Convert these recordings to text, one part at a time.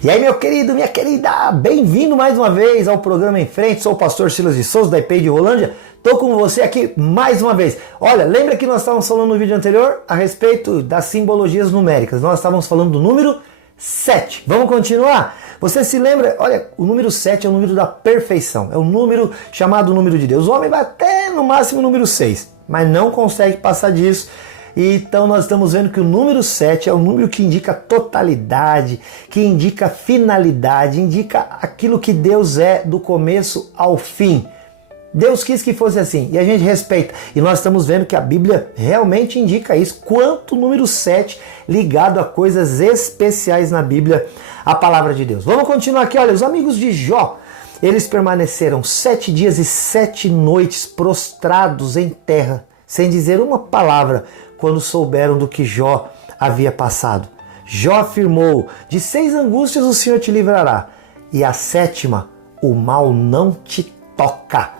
E aí, meu querido, minha querida, bem-vindo mais uma vez ao programa Em Frente. Sou o pastor Silas de Souza, da IPEI de Rolândia. Tô com você aqui mais uma vez. Olha, lembra que nós estávamos falando no vídeo anterior a respeito das simbologias numéricas. Nós estávamos falando do número 7. Vamos continuar? Você se lembra? Olha, o número 7 é o número da perfeição. É o número chamado número de Deus. O homem vai até no máximo o número 6, mas não consegue passar disso. Então nós estamos vendo que o número 7 é o número que indica totalidade, que indica finalidade, indica aquilo que Deus é do começo ao fim. Deus quis que fosse assim e a gente respeita. E nós estamos vendo que a Bíblia realmente indica isso. Quanto o número 7 ligado a coisas especiais na Bíblia, a palavra de Deus. Vamos continuar aqui, olha, os amigos de Jó, eles permaneceram 7 dias e 7 noites prostrados em terra, sem dizer uma palavra, quando souberam do que Jó havia passado. Jó afirmou: de 6 angústias o Senhor te livrará, e a 7ª, o mal não te toca.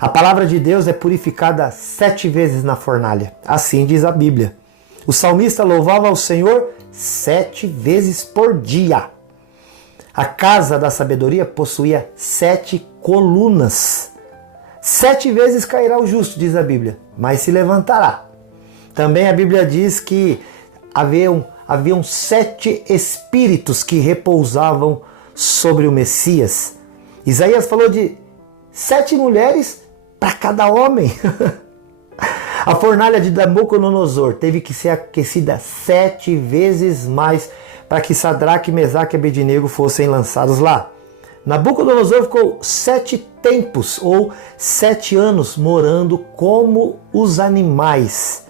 A palavra de Deus é purificada 7 vezes na fornalha, assim diz a Bíblia. O salmista louvava ao Senhor 7 vezes por dia. A casa da sabedoria possuía 7 colunas. 7 vezes cairá o justo, diz a Bíblia, mas se levantará. Também a Bíblia diz que haviam 7 espíritos que repousavam sobre o Messias. Isaías falou de 7 mulheres para cada homem. A fornalha de Nabucodonosor teve que ser aquecida 7 vezes mais para que Sadraque, Mesaque e Abednego fossem lançados lá. Nabucodonosor ficou 7 tempos ou 7 anos morando como os animais.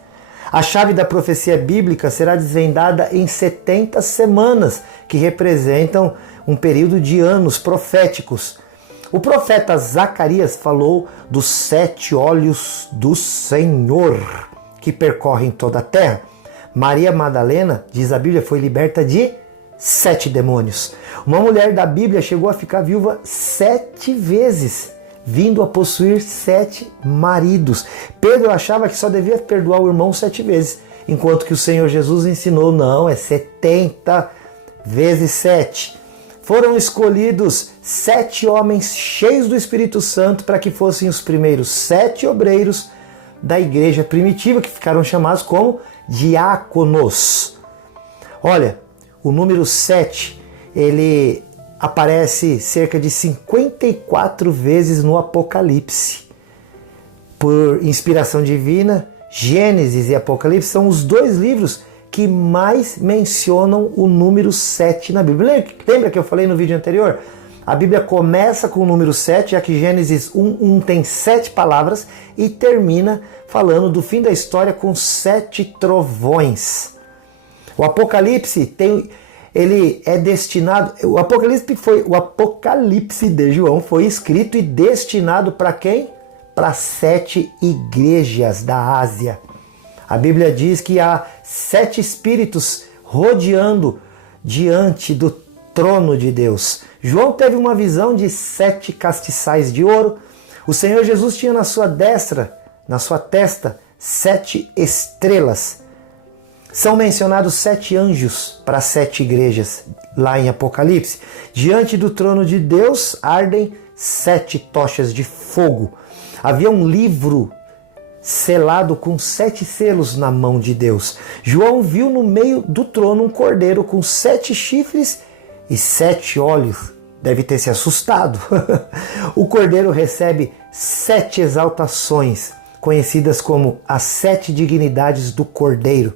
A chave da profecia bíblica será desvendada em 70 semanas, que representam um período de anos proféticos. O profeta Zacarias falou dos 7 olhos do Senhor, que percorrem toda a terra. Maria Madalena, diz a Bíblia, foi liberta de 7 demônios. Uma mulher da Bíblia chegou a ficar viúva 7 vezes, vindo a possuir 7 maridos. Pedro achava que só devia perdoar o irmão 7 vezes, enquanto que o Senhor Jesus ensinou, não, é 70 vezes 7. Foram escolhidos 7 homens cheios do Espírito Santo para que fossem os primeiros 7 obreiros da igreja primitiva, que ficaram chamados como diáconos. Olha, o número 7, ele aparece cerca de 54 vezes no Apocalipse. Por inspiração divina, Gênesis e Apocalipse são os 2 livros que mais mencionam o número 7 na Bíblia. Lembra que eu falei no vídeo anterior? A Bíblia começa com o número 7, já que Gênesis 1:1 tem 7 palavras e termina falando do fim da história com 7 trovões. O Apocalipse ele é destinado, o Apocalipse de João foi escrito e destinado para quem? Para 7 igrejas da Ásia. A Bíblia diz que há 7 espíritos rodeando diante do trono de Deus. João teve uma visão de 7 castiçais de ouro. O Senhor Jesus tinha na sua destra, na sua testa, 7 estrelas. São mencionados 7 anjos para 7 igrejas, lá em Apocalipse. Diante do trono de Deus ardem 7 tochas de fogo. Havia um livro selado com 7 selos na mão de Deus. João viu no meio do trono um cordeiro com 7 chifres e 7 olhos. Deve ter se assustado. O cordeiro recebe 7 exaltações, conhecidas como as 7 dignidades do cordeiro.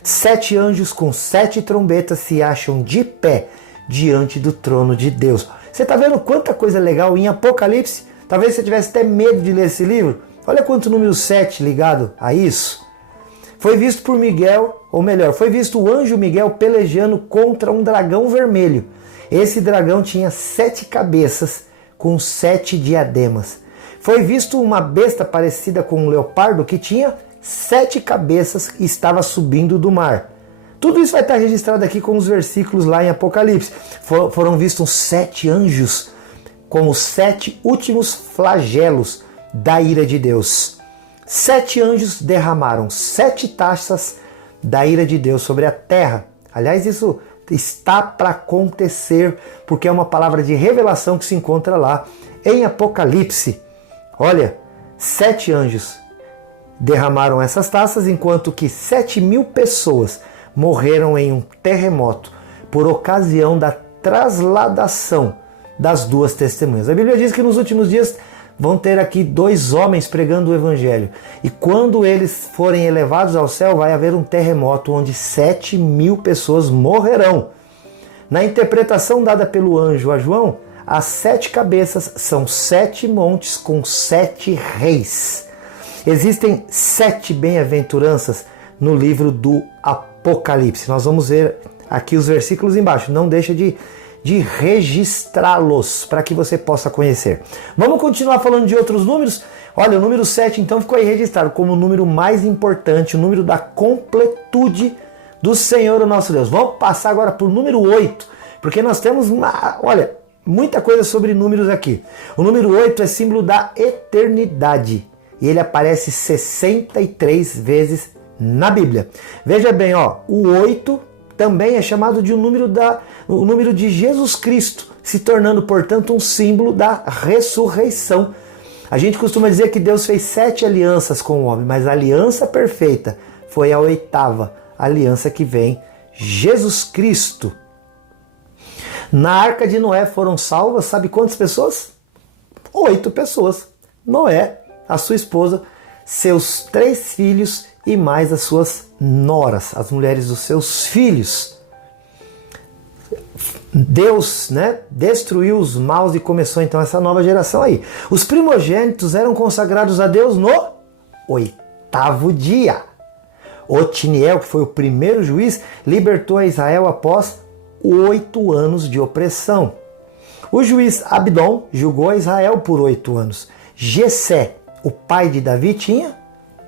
7 anjos com 7 trombetas se acham de pé diante do trono de Deus. Você está vendo quanta coisa legal em Apocalipse? Talvez você tivesse até medo de ler esse livro. Olha quanto número 7 ligado a isso. Foi visto por Miguel, ou melhor, foi visto o anjo Miguel pelejando contra um dragão vermelho. Esse dragão tinha 7 cabeças com 7 diademas. Foi visto uma besta parecida com um leopardo que tinha 7 cabeças e estava subindo do mar. Tudo isso vai estar registrado aqui com os versículos lá em Apocalipse. Foram vistos 7 anjos com os 7 últimos flagelos da ira de Deus. 7 anjos derramaram 7 taças da ira de Deus sobre a terra. Aliás, isso está para acontecer, porque é uma palavra de revelação que se encontra lá em Apocalipse. Olha, 7 anjos derramaram essas taças, enquanto que 7.000 pessoas morreram em um terremoto por ocasião da trasladação das 2 testemunhas. A Bíblia diz que nos últimos dias vão ter aqui 2 homens pregando o evangelho. E quando eles forem elevados ao céu, vai haver um terremoto onde 7.000 pessoas morrerão. Na interpretação dada pelo anjo a João, as 7 cabeças são 7 montes com 7 reis. Existem 7 bem-aventuranças no livro do Apocalipse. Nós vamos ver aqui os versículos embaixo. Não deixa de registrá-los para que você possa conhecer. Vamos continuar falando de outros números? Olha, o número 7 então ficou aí registrado como o número mais importante, o número da completude do Senhor, o nosso Deus. Vamos passar agora para o número 8, porque nós temos muita coisa sobre números aqui. O número 8 é símbolo da eternidade e ele aparece 63 vezes na Bíblia. Veja bem, o 8 também é chamado de o número de Jesus Cristo, se tornando, portanto, um símbolo da ressurreição. A gente costuma dizer que Deus fez 7 alianças com o homem, mas a aliança perfeita foi a 8ª aliança que vem, Jesus Cristo. Na Arca de Noé foram salvas, sabe quantas pessoas? 8 pessoas. Noé, a sua esposa, seus 3 filhos e mais as suas noras, as mulheres dos seus filhos. Deus, destruiu os maus e começou então essa nova geração aí. Os primogênitos eram consagrados a Deus no 8º dia. Otiniel, que foi o primeiro juiz, libertou a Israel após 8 anos de opressão. O juiz Abdom julgou a Israel por 8 anos. Jessé, o pai de Davi, tinha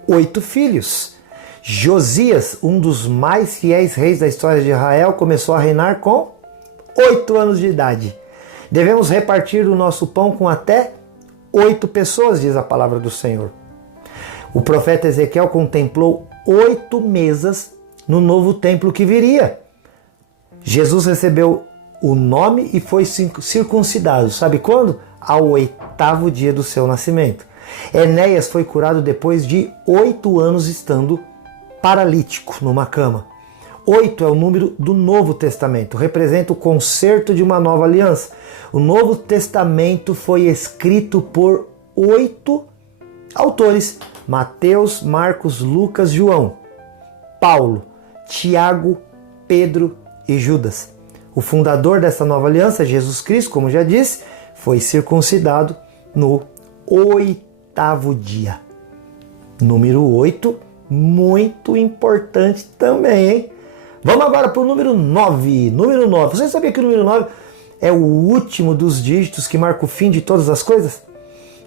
8 filhos. Josias, um dos mais fiéis reis da história de Israel, começou a reinar com 8 anos de idade. Devemos repartir o nosso pão com até 8 pessoas, diz a palavra do Senhor. O profeta Ezequiel contemplou 8 mesas no novo templo que viria. Jesus recebeu o nome e foi circuncidado. Sabe quando? Ao 8º dia do seu nascimento. Enéas foi curado depois de 8 anos estando paralítico numa cama. 8 é o número do Novo Testamento, representa o concerto de uma nova aliança. O Novo Testamento foi escrito por 8 autores: Mateus, Marcos, Lucas, João, Paulo, Tiago, Pedro e Judas. O fundador dessa nova aliança, Jesus Cristo, como já disse, foi circuncidado no 8º dia. Número 8, muito importante também, hein? Vamos agora para o número 9. Número 9. Você sabia que o número 9 é o último dos dígitos que marca o fim de todas as coisas?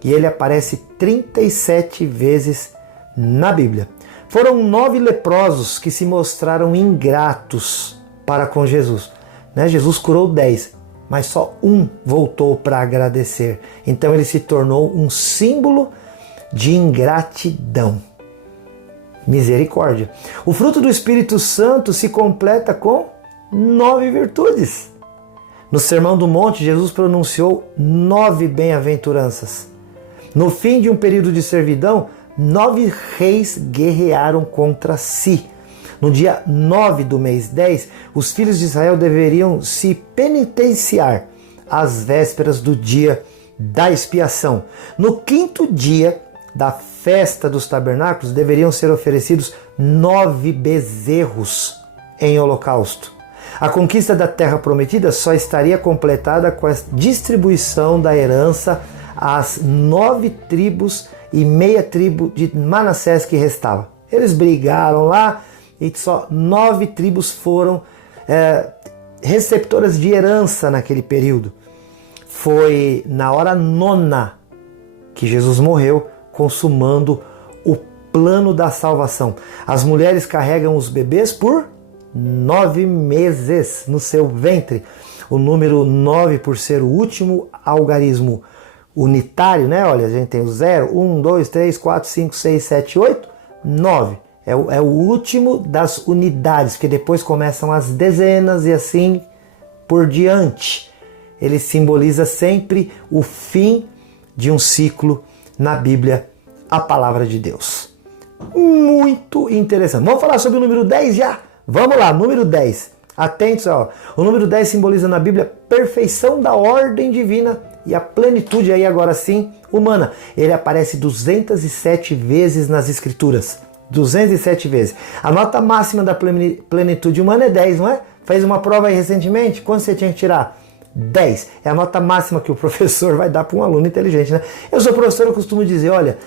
E ele aparece 37 vezes na Bíblia. Foram 9 leprosos que se mostraram ingratos para com Jesus. Jesus curou 10, mas só um voltou para agradecer. Então ele se tornou um símbolo de ingratidão. Misericórdia. O fruto do Espírito Santo se completa com 9 virtudes. No Sermão do Monte, Jesus pronunciou 9 bem-aventuranças. No fim de um período de servidão, 9 reis guerrearam contra si. No dia 9 do mês 10, os filhos de Israel deveriam se penitenciar às vésperas do dia da expiação. No 5º dia da festa dos tabernáculos, deveriam ser oferecidos 9 bezerros em holocausto. A conquista da terra prometida só estaria completada com a distribuição da herança às 9 tribos e meia tribo de Manassés que restava. Eles brigaram lá e só 9 tribos foram receptoras de herança naquele período. Foi na hora 9ª que Jesus morreu, consumando o plano da salvação. As mulheres carregam os bebês por 9 meses no seu ventre. O número 9, por ser o último algarismo unitário, Olha, a gente tem o 0, 1, 2, 3, 4, 5, 6, 7, 8, 9. É o último das unidades, porque depois começam as dezenas e assim por diante. Ele simboliza sempre o fim de um ciclo na Bíblia, a palavra de Deus. Muito interessante. Vamos falar sobre o número 10 já? Vamos lá, número 10. Atentos, ó. O número 10 simboliza na Bíblia a perfeição da ordem divina e a plenitude, aí agora sim, humana. Ele aparece 207 vezes nas Escrituras. 207 vezes. A nota máxima da plenitude humana é 10, não é? Fez uma prova aí recentemente? Quanto você tinha que tirar? 10. É a nota máxima que o professor vai dar para um aluno inteligente, né? Eu sou professor, eu costumo dizer, olha,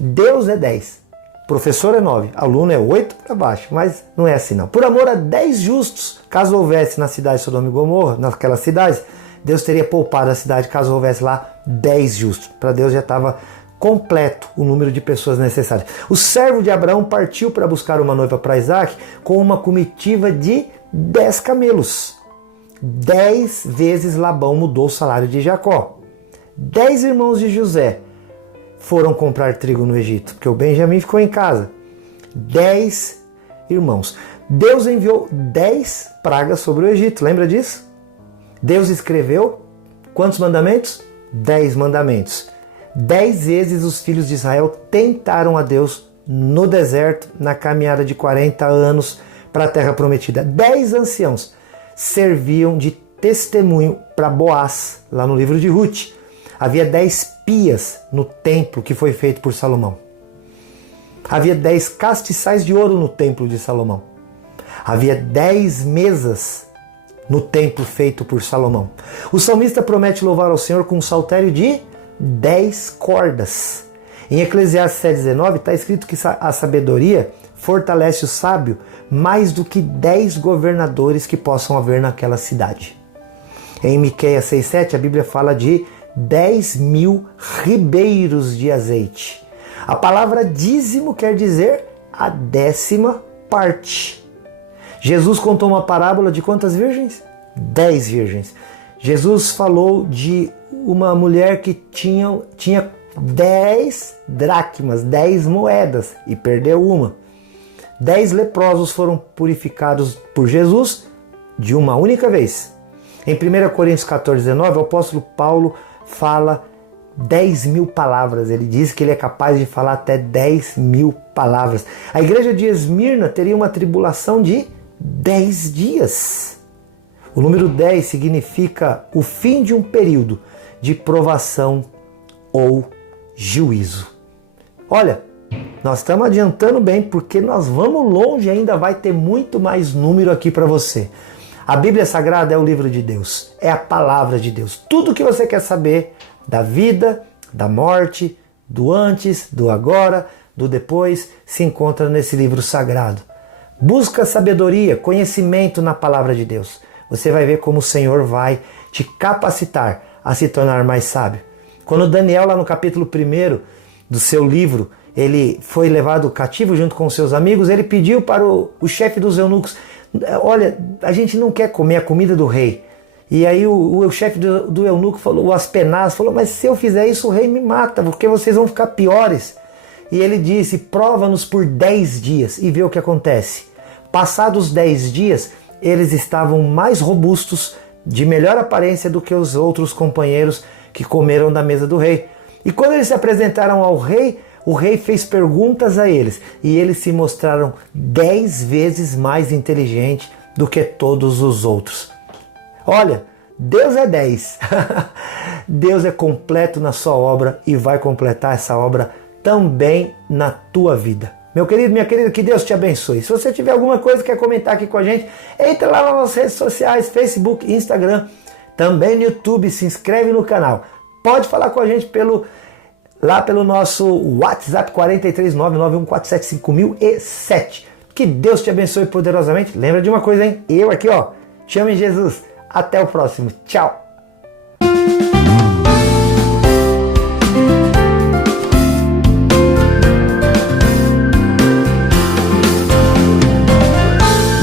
Deus é 10. Professor é 9, aluno é 8 para baixo, mas não é assim não. Por amor a 10 justos, caso houvesse na cidade de Sodoma e Gomorra, naquelas cidades, Deus teria poupado a cidade caso houvesse lá 10 justos. Para Deus já estava completo o número de pessoas necessárias. O servo de Abraão partiu para buscar uma noiva para Isaac com uma comitiva de 10 camelos. 10 vezes Labão mudou o salário de Jacó. 10 irmãos de José foram comprar trigo no Egito, porque o Benjamim ficou em casa. 10 irmãos. Deus enviou 10 pragas sobre o Egito, lembra disso? Deus escreveu quantos mandamentos? 10 mandamentos. 10 vezes os filhos de Israel tentaram a Deus no deserto, na caminhada de 40 anos para a terra prometida. 10 anciãos serviam de testemunho para Boaz, lá no livro de Ruth. Havia 10 pias no templo que foi feito por Salomão. Havia 10 castiçais de ouro no templo de Salomão. Havia 10 mesas no templo feito por Salomão. O salmista promete louvar ao Senhor com um saltério de 10 cordas. Em Eclesiastes 7,19 está escrito que a sabedoria fortalece o sábio mais do que 10 governadores que possam haver naquela cidade. Em Miqueias 6,7 a Bíblia fala de 10.000 ribeiros de azeite. A palavra dízimo quer dizer a 10ª parte. Jesus contou uma parábola de quantas virgens? 10 virgens. Jesus falou de uma mulher que tinha 10 dracmas, 10 moedas e perdeu uma. 10 leprosos foram purificados por Jesus de uma única vez. Em 1 Coríntios 14,19, o apóstolo Paulo fala 10.000 palavras. Ele diz que ele é capaz de falar até 10.000 palavras. A igreja de Esmirna teria uma tribulação de 10 dias. O número 10 significa o fim de um período de provação ou juízo. Olha, nós estamos adiantando bem porque nós vamos longe, ainda vai ter muito mais número aqui para você. A Bíblia Sagrada é o livro de Deus, é a palavra de Deus. Tudo o que você quer saber da vida, da morte, do antes, do agora, do depois, se encontra nesse livro sagrado. Busca sabedoria, conhecimento na palavra de Deus. Você vai ver como o Senhor vai te capacitar a se tornar mais sábio. Quando Daniel, lá no capítulo 1 do seu livro, ele foi levado cativo junto com seus amigos, ele pediu para o chefe dos eunucos: olha, a gente não quer comer a comida do rei. E aí o chefe do eunuco falou, o Aspenaz falou: mas se eu fizer isso o rei me mata, porque vocês vão ficar piores. E ele disse: prova-nos por 10 dias e vê o que acontece. Passados 10 dias, eles estavam mais robustos, de melhor aparência do que os outros companheiros que comeram da mesa do rei. E quando eles se apresentaram ao rei, o rei fez perguntas a eles e eles se mostraram 10 vezes mais inteligentes do que todos os outros. Olha, Deus é 10. Deus é completo na sua obra e vai completar essa obra também na tua vida. Meu querido, minha querida, que Deus te abençoe. Se você tiver alguma coisa que quer comentar aqui com a gente, entra lá nas redes sociais, Facebook, Instagram, também no YouTube, se inscreve no canal. Pode falar com a gente lá pelo nosso WhatsApp 43991475007. Que Deus te abençoe poderosamente. Lembra de uma coisa, hein? Eu aqui, ó, te amo em Jesus. Até o próximo. Tchau.